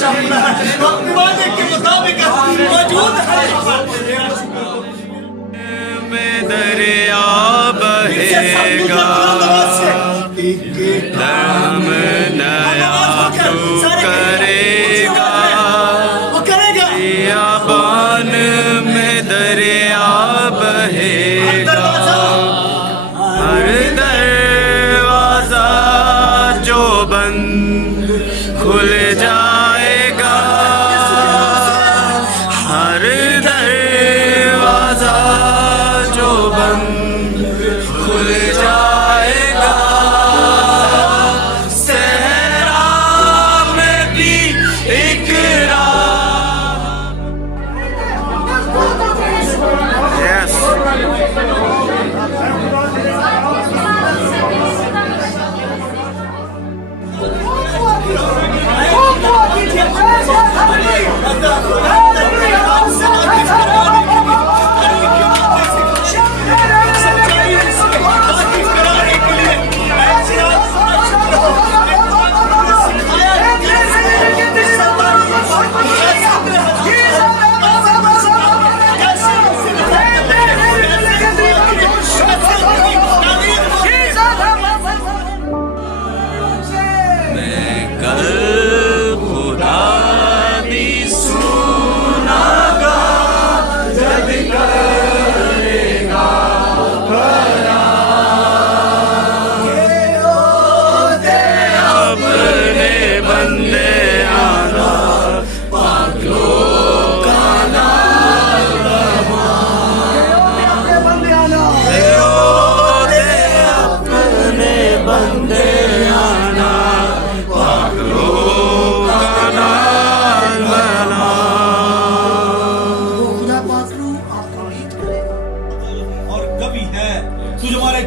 चाहता है, अपने वादे के मुताबिक मौजूद है। में दरिया बहेगा, दम नया तू करेगा, बियाबान में दरिया बहेगा, हर दरवाजा जो बंद खुल जाएगा, हर दरवाजा जो बंद खुल जाएगा, सहरा में भी इकरार। Yes.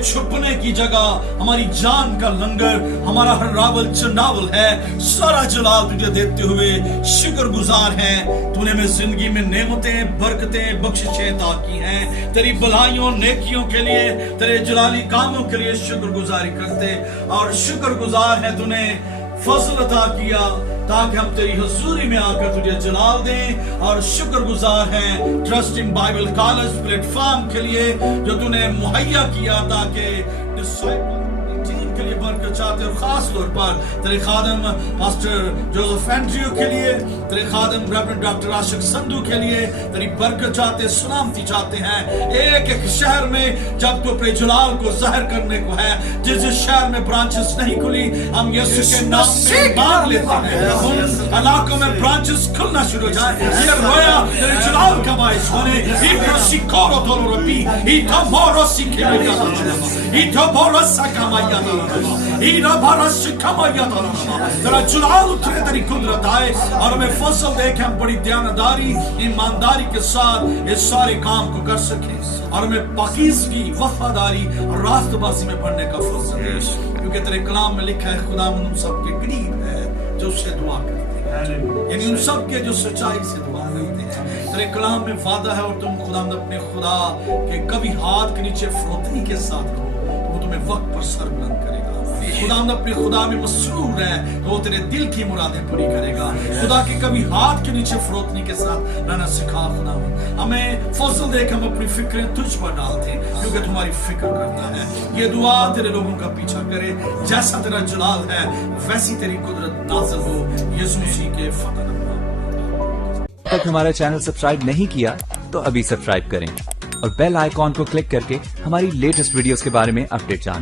छुपने की जगह, हमारी जान का लंगर, हमारा हर रावल चंडावल है। सारा जलाल तुझे देते हुए शुक्रगुजार हैं। तूने मेरी जिंदगी में नेमतें, बरकतें, बख्शिशें अता की हैं। तेरी भलाइयों, नेकियों के लिए, तेरे जलाली कामों के लिए शुक्रगुजारी करते और शुक्रगुजार है तूने फजल अता किया ताकि हम तेरी हुजूरी में आकर तुझे जलाल दें, और शुक्रगुजार हैं ट्रस्टिंग बाइबल कॉलेज प्लेटफॉर्म के लिए जो तूने मुहैया किया ताकि डिसाइपल टीम के लिए बरकत चाहते, और खास तौर पर तेरे खादम पास्टर जोसेफ एंड्रयू के लिए, तेरे खादम रेवरेंड डॉक्टर आशिक संधू के लिए तेरी बरकत चाहते, सलामती चाहते हैं। एक एक शहर में जब तो अपने जलाल को ज़ाहिर करने को है, जिस शहर में ब्रांचेस नहीं खुली, हम यीशु के नाम में मांग लेते हैं उन इलाकों में ब्रांचेस खुलना शुरू हो जाए। ये रोया तेरे जलाल का बाइस होने। इतो सिकोरो तोलो रबी, इतो मोरो सिकेरिया, इतो मोरो सकामाया, इतो मोरो सकामाया। तेरा जलाल उतरे, तेरी कुदरत आए और हमें फसल दे के हम बड़ी दयानतदारी, ईमानदारी के साथ इस सारे काम को कर सके, और हमें पाकीज़गी, वफादारी और रास्तबाजी में बढ़ने का फजल दे। क्योंकि तेरे कलाम में लिखा है खुदावंद उन सब के करीब है जो उससे दुआ करते हैं, यानी उन सब के जो सच्चाई से दुआ करते हैं। तेरे कलाम में वादा है और तुम खुदावंद अपने खुदा के कभी हाथ के नीचे फरोतनी के साथ रहो, वो तुम्हें वक्त पर सर बुलंद करेगा। खुदावंद अपने खुदा में मसरूर है तो वो तेरे दिल की मुरादें पूरी करेगा। खुदा के कभी हाथ के नीचे फरोतनी के साथ रहना सिखा खुदावंद। हमें फजल दे के हम अपनी फिक्रें तुझ पर डालते हैं क्योंकि तुम्हारी फिक्र करता है। ये दुआ तेरे लोगों का पीछा करे, जैसा तेरा जलाल है वैसी तेरी कुदरत नाज़िल हो, यीशु मसीह के फतह। तक हमारा चैनल सब्सक्राइब नहीं किया तो अभी सब्सक्राइब करें और बेल आइकॉन को क्लिक करके हमारी लेटेस्ट वीडियोस के बारे में अपडेट जानें।